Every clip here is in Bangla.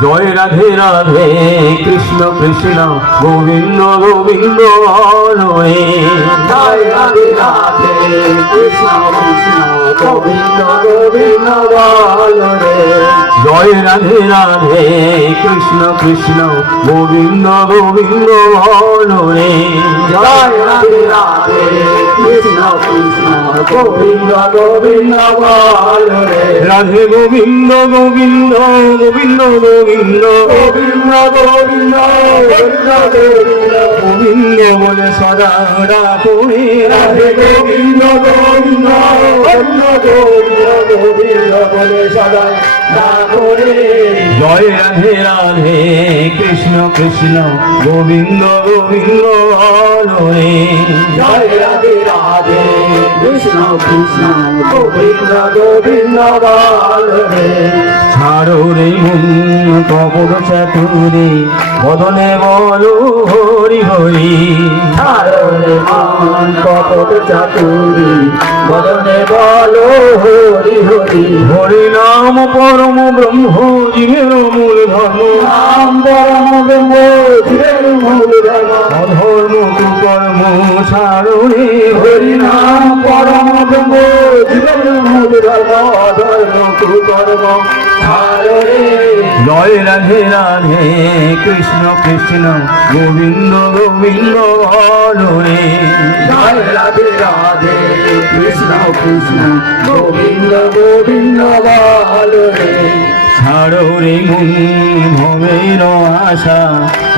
জয় রাধে রাধে কৃষ্ণ কৃষ্ণ গোবিন্দ গোবিন্দ হরে জয় রাধে রাধে কৃষ্ণ কৃষ্ণ গোবিন্দ গোবিন্দ বল রে জয় রাধে রাধে কৃষ্ণ কৃষ্ণ গোবিন্দ গোবিন্দ হরে জয় রাধে রাধে গোবিন্দ রাধে গোবিন্দ গোবিন্দ গোবিন্দ গোবিন্দ। গোবিন্দ গোবিন্দ গোবিন্দ বলে সদা রাধে রাধে গোবিন্দ গোবিন্দ গোবিন্দ জয় রাধে রাধে কৃষ্ণ কৃষ্ণ গোবিন্দ গোবিন্দ হরে কৃষ্ণ কৃষ্ণ গোবিন্দ গোবিন্দ রে ছাড়ো রে মন কপট চাতুরে বদনে বলো হরি হরি মন চাতুরি বদনে বলো হরি হরি হরি নাম পরম ব্রহ্ম জীবের মূল ধর্ম নাম পরম ব্রহ্ম জীবের মূল কর্ম সারণে হরিনাম পরম ব্রহ্ম জীবন ধর্ম জয় রাধে রাধে কৃষ্ণ কৃষ্ণ গোবিন্দ গোবিন্দ হরে জয় রাধে রাধে কৃষ্ণ কৃষ্ণ গোবিন্দ গোবিন্দ হরে ছাড়ো রে মন ভবের আশা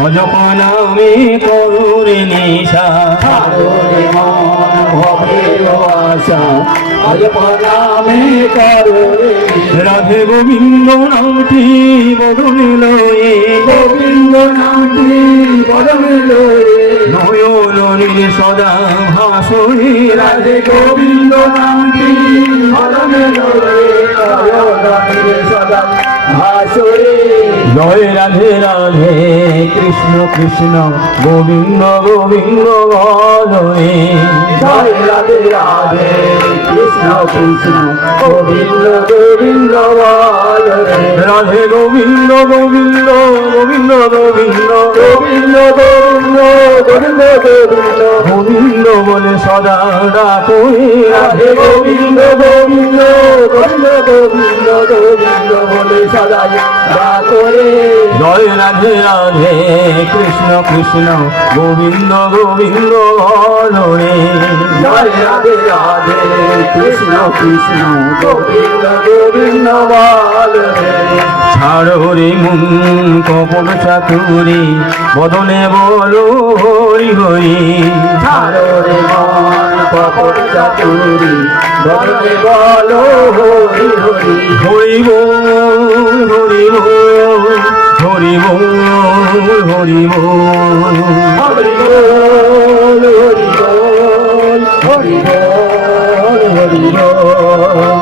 অজপন আমি করো নিশা। ছাড়ো রে মন ভবের আশা রাধে গোবিন্দ নামটি বদলে লয়ে। গোবিন্দ নামটি বদল রে নয়ন নীল সদা ভাসরে রাধে গোবিন্দ নামটি বদল রে রাধে সদা জয় রাধে রাধে কৃষ্ণ কৃষ্ণ গোবিন্দ গোবিন্দ বলরে জয় রাধে রাধে কৃষ্ণ কৃষ্ণ গোবিন্দ গোবিন্দ রাধে গোবিন্দ গোবিন্দ গোবিন্দ গোবিন্দ গোবিন্দ গোবিন্দ গোবিন্দ গোবিন্দ। গোবিন্দ বলে সদা ডাকরে রাধে গোবিন্দ গোবিন্দ গোবিন্দ গোবিন্দ গোবিন্দ বলে সদাই করে জয় রাধে রাধে কৃষ্ণ কৃষ্ণ গোবিন্দ গোবিন্দ বলরে জয় রাধে রাধে কৃষ্ণ কৃষ্ণ গোবিন্দ গোবিন্দ বল। রে হাড়ে মুন কপল চাতুরি বদনে বলো হরি হরি। হাড়ে মন কপল চাতুরি বদনে বলো হরি হরি। হরিব হরিব হরিব হরিব হরিব হরিব হরিব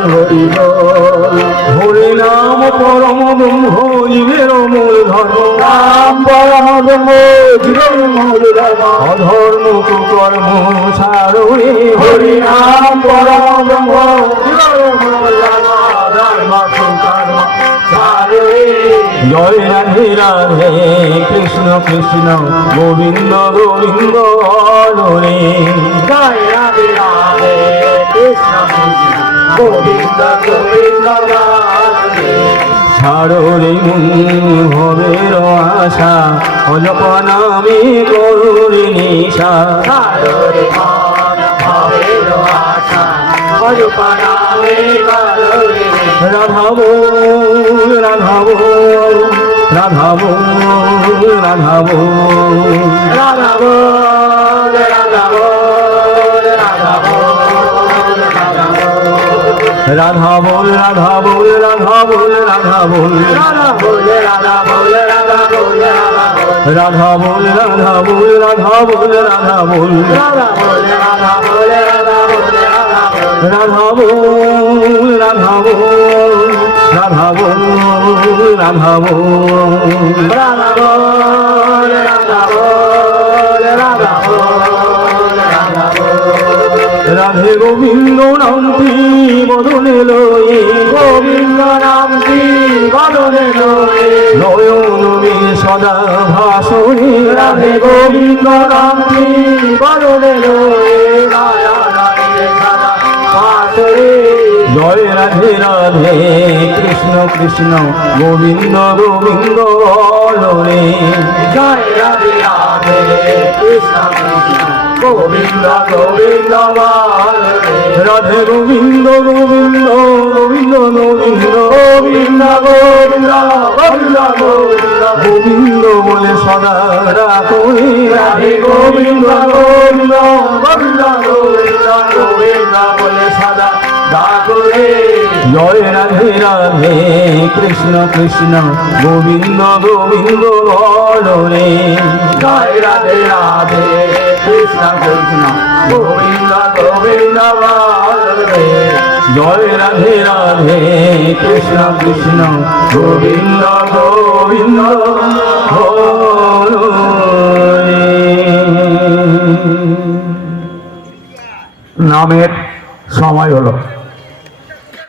হরি বল হরি হরি হরি হরি হরি নাম পরম ব্রহ্ম জীবের মূল ধর্ম। নাম পরম ব্রহ্ম জীবন মূল ধর্ম। অধর্ম কুকর্ম ছাড়ো হরি নাম পরম ব্রহ্ম জীবন মূল ধর্ম। ধর্ম সুকর্ম জয় রাধে রাধে কৃষ্ণ কৃষ্ণ গোবিন্দ গোবিন্দ রে গোবিন্দা গোবিন্দা সাররে ভবের আশা অলপ নামে করুর নিশা। সাররে ভবের আশা অলপ নামে রাধা বল রাধা বল রাধা বল রাধা বল রাধা বল রাধা বল রাধা বল রাধা বল রাধা বল রাধা বল রাধা বল রাধা বল রাধা বলে রাধা বলে রাধা বলে রাধা বলে রাধা বল রাধা বল রাধা বল রাধা বল রাধা বলে রাধা বলে রাধা বলে রাধা বলে রাধে গোবিন্দ নামটি বদনে লয়ে গোবিন্দ নামটি বদনে লয়ে। নয়নমে সদা ভাসনে রাধে গোবিন্দ নামটি বদনে লয়ে। রায়া রাধে সাদা পাশরে জয় রাধে রাধে কৃষ্ণ কৃষ্ণ গোবিন্দ গোবিন্দ বলরে জয় রাধে রাধে কৃষ্ণ কৃষ্ণ। গোবিন্দ গোবিন্দ রাধে গোবিন্দ গোবিন্দ গোবিন্দ গোবিন্দ। গোবিন্দ গোবিন্দ গোবিন্দ গোবিন্দ। বলে সদা রাখে রাধে গোবিন্দ গোবিন্দ গোবিন্দ গোবিন্দ গোবিন্দ বলে সদা ডাকুরে জয় রাধে রাধে কৃষ্ণ কৃষ্ণ গোবিন্দ গোবিন্দ বলরে জয় রাধে রাধে কৃষ্ণ কৃষ্ণ গোবিন্দ গোবিন্দ জয় রাধে রাধে কৃষ্ণ কৃষ্ণ গোবিন্দ গোবিন্দ নামের সময় হলো।